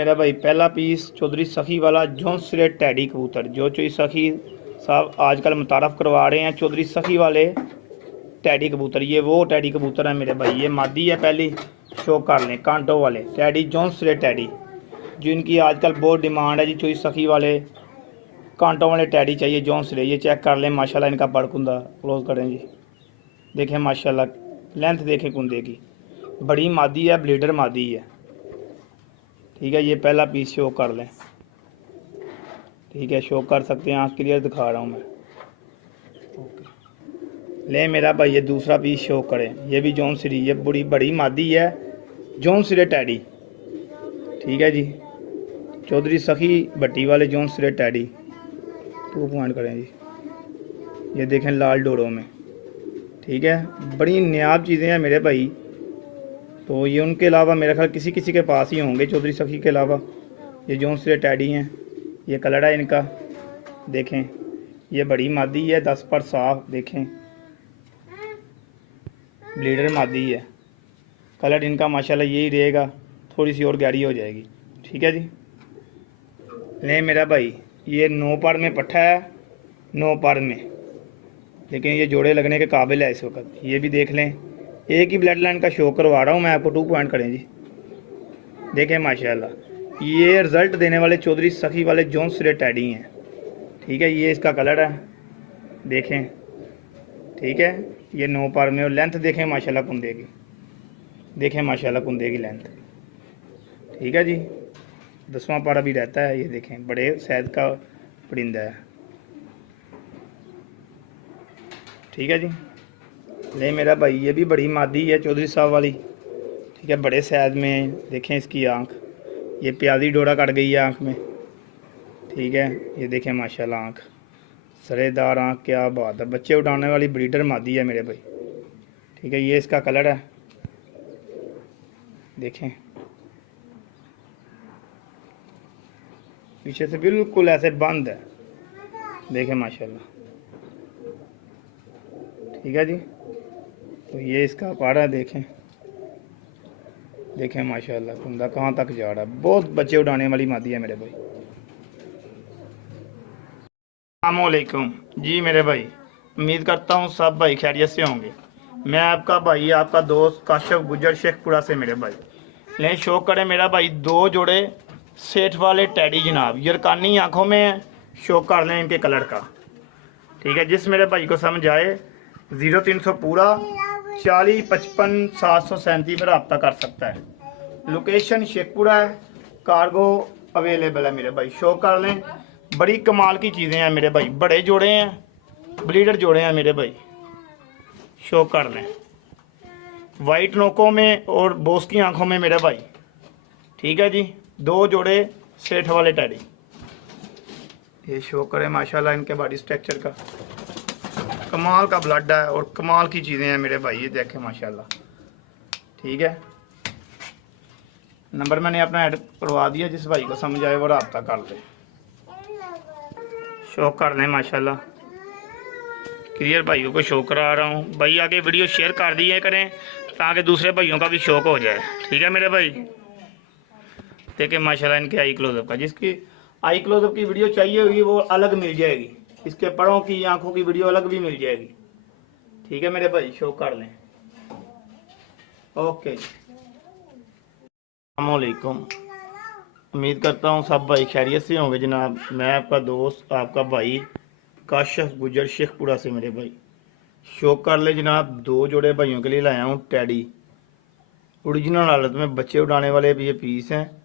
मेरा भाई पहला पीस चौधरी सखी वाला जौनसरे टैडी कबूतर, जो चौधरी सखी साहब आजकल मुतारफ़ करवा रहे हैं चौधरी सखी वाले टैडी कबूतर। ये वो टैडी कबूतर है मेरे भाई, ये मादी है। पहली शो कर लें कांटों वाले टैडी, जौनसरे टैडी, जिनकी आजकल बहुत डिमांड है जी। चौधरी सखी वाले कांटों वाले टैडी चाहिए जौनसरे। ये चेक कर लें माशाल्लाह, इनका बड़ कुंदा क्लोज करें जी, देखें माशाल्लाह, लेंथ देखें कुंदे की, बड़ी मादी है, ब्लीडर मादी है। ठीक है, ये पहला पीस शो कर लें। ठीक है, शो कर सकते हैं, आँख क्लियर दिखा रहा हूँ मैं। ओके, ले मेरा भाई ये दूसरा पीस शो करें। ये भी जौनसरी, ये बड़ी मादी है, जौनसरे टैडी। ठीक है जी, चौधरी सखी भट्टी वाले जौनसरे टैडी 2 पॉइंट करें जी। ये देखें लाल डोरों में। ठीक है, बड़ी नायाब चीज़ें हैं मेरे भाई। तो ये उनके अलावा मेरा ख्याल किसी किसी के पास ही होंगे चौधरी सखी के अलावा। ये जौनसरे टैडी हैं, ये कलर है इनका, देखें ये बड़ी मादी है, 10 पर साफ, देखें ब्लीडर मादी है। कलर इनका माशाल्लाह यही रहेगा, थोड़ी सी और गहरी हो जाएगी। ठीक है जी, ले मेरा भाई ये 9 पर में पट्ठा है, 9 पर में, लेकिन ये जोड़े लगने के काबिल है इस वक्त। ये भी देख लें, एक ही ब्लड लाइन का शो करवा रहा हूँ मैं आपको। 2 पॉइंट करें जी, देखें माशाल्लाह, ये रिज़ल्ट देने वाले चौधरी सखी वाले जौनसरे टैडी हैं। ठीक है, ये इसका कलर है, देखें। ठीक है, ये 9 पर में, और लेंथ देखें माशाल्लाह कुंदे की, देखें माशाल्लाह कुंदे की लेंथ। ठीक है जी, 10वां पारा भी रहता है। ये देखें बड़े सैद का परिंदा है। ठीक है जी, ले मेरा भाई ये भी बड़ी मादी है चौधरी साहब वाली। ठीक है, बड़े सैद में, देखें इसकी आँख, ये प्याजी डोरा कट गई है आँख में। ठीक है, ये देखें माशाल्लाह आँख, सरेदार आँख, क्या बात है। बच्चे उठाने वाली ब्रीडर मादी है मेरे भाई। ठीक है, ये इसका कलर है, देखें पीछे से बिल्कुल ऐसे बंद है, देखें माशाल्लाह। ठीक है जी, तो ये इसका पारा देखें, देखें माशाल्लाह कुंदा कहाँ तक जा रहा है। बहुत बच्चे उड़ाने वाली मादी है मेरे भाई। अस्सलामुअलैकुम जी मेरे भाई, उम्मीद करता हूँ सब भाई खैरियत से होंगे। मैं आपका भाई, आपका दोस्त काशिफ गुजर शेखपुरा से मेरे भाई। लें शो करें मेरा भाई 2 जोड़े सेठ वाले टैडी जनाब, यरकानी आँखों में है। शो कर लें इनके कलर का। ठीक है, जिस मेरे भाई को समझ आए 0300 पूरा 40 55 737 पर रब्ता कर सकता है। लोकेशन शेखपुरा है, कार्गो अवेलेबल है मेरे भाई। शो कर लें, बड़ी कमाल की चीज़ें हैं मेरे भाई, बड़े जोड़े हैं, ब्लीडर जोड़े हैं मेरे भाई। शो कर लें, वाइट नोकों में और बोस की आंखों में मेरे भाई। ठीक है जी, 2 जोड़े सेठ वाले टैडी। ये शो करें माशाल्लाह इनके बॉडी स्ट्रक्चर का, कमाल का ब्लड है और कमाल की चीज़ें हैं मेरे भाई। ये देखें माशाल्लाह। ठीक है, नंबर मैंने अपना ऐड करवा दिया, जिस भाई को समझ आए वो रब्ता कर ले। शो कर लें माशाल्लाह, क्लियर भाइयों को शो करा रहा हूँ भाई। आगे वीडियो शेयर कर दिए करें ताकि दूसरे भाइयों का भी शौक हो जाए। ठीक है मेरे भाई, देखें माशाल्लाह इनके आई क्लोजअप का, जिसकी आई क्लोजअप की वीडियो चाहिए होगी वो अलग मिल जाएगी, इसके पड़ों की आंखों की वीडियो अलग भी मिल जाएगी। ठीक है मेरे भाई, शो कर लें। ओके, अस्सलामुअलैकुम, उम्मीद करता हूँ सब भाई खैरियत से होंगे जनाब। मैं आपका दोस्त, आपका भाई काशिफ गुजर शेखपुरा से मेरे भाई। शो कर ले जनाब, 2 जोड़े भाइयों के लिए लाया हूँ टैडी, ओरिजिनल हालत में बच्चे उड़ाने वाले भी ये पीस हैं।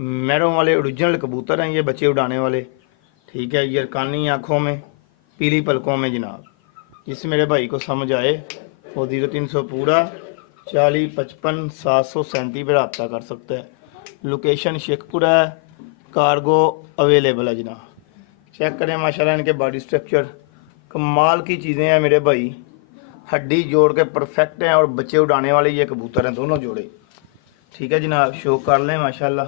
मैरों वाले ओरिजिनल कबूतर हैं ये, बच्चे उड़ाने वाले। ठीक है, यरकानी आँखों में, पीली पलकों में जनाब। जिस मेरे भाई को समझ आए वो 0300 पूरा 40 55 737 पर रब्ता कर सकता है। लोकेशन शेखपुरा है, कार्गो अवेलेबल है जनाब। चेक करें माशाल्लाह इनके बॉडी स्ट्रक्चर, कमाल की चीज़ें हैं मेरे भाई, हड्डी जोड़ के परफेक्ट हैं और बच्चे उड़ाने वाले ये कबूतर हैं दोनों जोड़े। ठीक है जनाब, शो कर लें माशाल्लाह,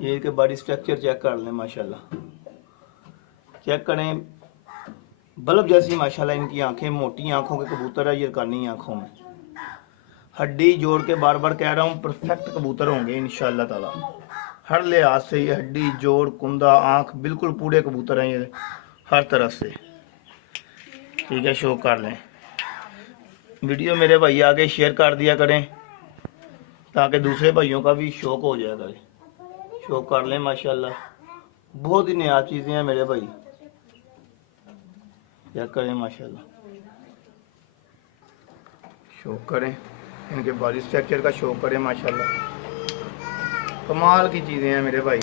ये इनके बॉडी स्ट्रक्चर चेक कर लें माशाल्लाह। चेक करें, बल्ब जैसी माशाल्लाह इनकी आंखें, मोटी आंखों के कबूतर है, यरकानी आंखों में, हड्डी जोड़ के बार बार कह रहा हूँ, परफेक्ट कबूतर होंगे इंशाअल्लाह ताला। हर लिहाज से ये हड्डी जोड़ कुंदा आँख बिल्कुल पूरे कबूतर हैं ये, हर तरफ से। ठीक है, शो कर लें। वीडियो मेरे भाई आगे शेयर कर दिया करें ताकि दूसरे भाइयों का भी शौक हो जाया करे। शो कर लें माशाल्लाह, बहुत ही नया चीज़ें हैं मेरे भाई, क्या करें माशाल्लाह। शो करें, इनके बॉडी स्ट्रक्चर का शो करें माशाल्लाह, कमाल की चीज़ें हैं मेरे भाई।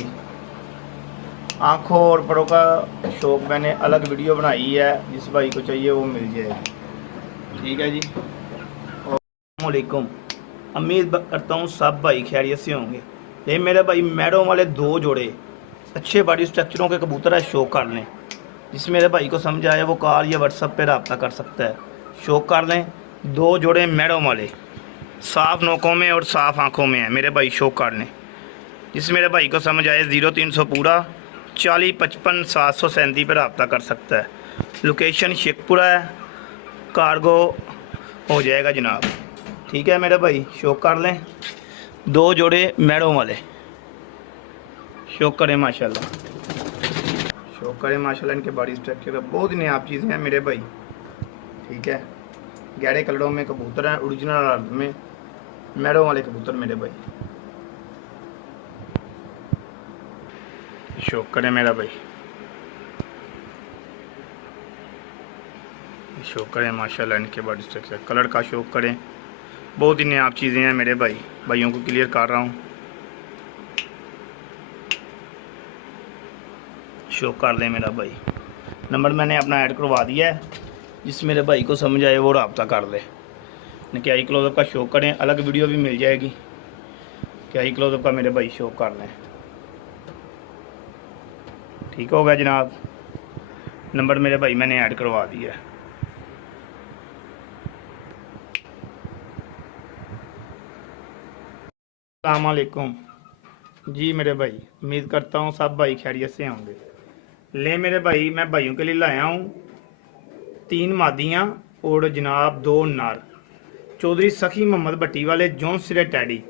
आँखों और परों का शौक मैंने अलग वीडियो बनाई है, जिस भाई को चाहिए वो मिल जाएगी। ठीक है जी, अस्सलामुअलैकुम। उम्मीद करता हूँ सब भाई खैरियत से होंगे। ये मेरे भाई मैडों वाले 2 जोड़े अच्छे बॉडी स्ट्रक्चरों के कबूतर है, शो कर लें। जिस मेरे भाई को समझ आए वो कॉल या व्हाट्सएप पे रब्ता कर सकता है। शो कर लें, 2 जोड़े मैडों वाले, साफ़ नोकों में और साफ़ आँखों में है मेरे भाई, शो कर लें। जिस मेरे भाई को समझ आए 0300 पूरा 40 55 737 पर रब्ता कर सकता है। लोकेशन शेखपुरा है, कार्गो हो जाएगा जनाब। ठीक है मेरे भाई, शो कर लें, 2 जोड़े मैडों वाले, शो करें माशाल्लाह, शो करें माशाल्लाह। इनके बॉडी स्ट्रक्चर बहुत ही नया चीज़ें हैं मेरे भाई। ठीक है, गहरे कलरों में कबूतर हैं, ओरिजिनल अर्थ में मैडों वाले कबूतर मेरे भाई, शो करें मेरा भाई, शो करें माशाल्लाह। इनके बॉडी स्ट्रक्चर कलर का शो करें, बहुत ही नया चीज़ें हैं मेरे भाई, भाइयों को क्लियर कर रहा हूँ। शो कर लें मेरा भाई, नंबर मैंने अपना ऐड करवा दिया है, जिस मेरे भाई को समझ आए वो रब्ता कर ले। क्या ही क्लोजअप का शो करें, अलग वीडियो भी मिल जाएगी। क्या ही क्लोजअप का मेरे भाई शो कर लें। ठीक हो गया जनाब, नंबर मेरे भाई मैंने ऐड करवा दिया है। अस्सलाम वालेकुम जी मेरे भाई, उम्मीद करता हूँ सब भाई खैरियत से होंगे। ले मेरे भाई, मैं भाइयों के लिए लाया हूँ 3 मादियाँ और जनाब 2 नार, चौधरी सखी मोहम्मद भट्टी वाले जौन सिरे टैडी,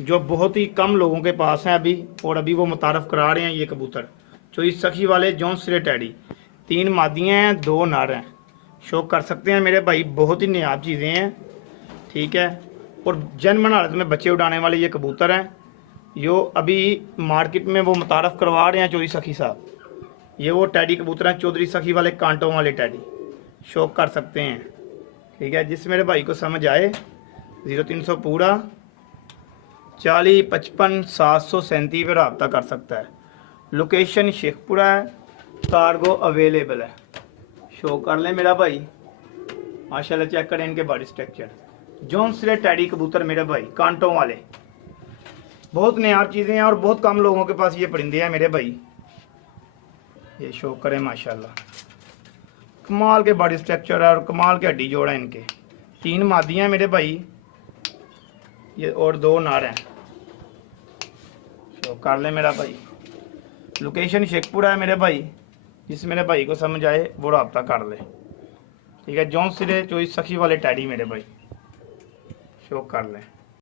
जो बहुत ही कम लोगों के पास हैं अभी, और अभी वो मुतारफ़ करा रहे हैं ये कबूतर। चौधरी सखी वाले जौन सिरे टैडी, 3 मादियाँ हैं, 2 नार हैं, शो कर सकते हैं मेरे भाई, बहुत ही नायाब चीज़ें हैं। ठीक है, और जन्म हालत में बच्चे उड़ाने वाले ये कबूतर हैं, जो अभी मार्केट में वो मुतारफ़ करवा रहे हैं चौधरी सखी साहब। ये वो टैडी कबूतर हैं, चौधरी सखी वाले कांटों वाले टैडी, शो कर सकते हैं। ठीक है, जिस मेरे भाई को समझ आए 0300 पूरा 40 55 737 पर रब्ता कर सकता है। लोकेशन शेखपुरा है, कार्गो अवेलेबल है, शो कर लें मेरा भाई माशाल्लाह। चेक करें इनके बॉडी स्ट्रक्चर, जौन सिरे टैडी कबूतर मेरे भाई, कांटों वाले, बहुत नया चीज़ें हैं और बहुत कम लोगों के पास ये परिंदे हैं मेरे भाई, ये शो करें माशाल्लाह। कमाल के बॉडी स्ट्रक्चर है और कमाल के हड्डी जोड़ है इनके। 3 मादियाँ मेरे भाई ये, और 2 नार हैं, शो कर ले मेरा भाई। लोकेशन शेखपुरा है मेरे भाई, जिस मेरे भाई को समझ आए वो रब्ता कर ले। ठीक है, जौन सिरे चौधरी सखी वाले टैडी मेरे भाई, शो कर लें।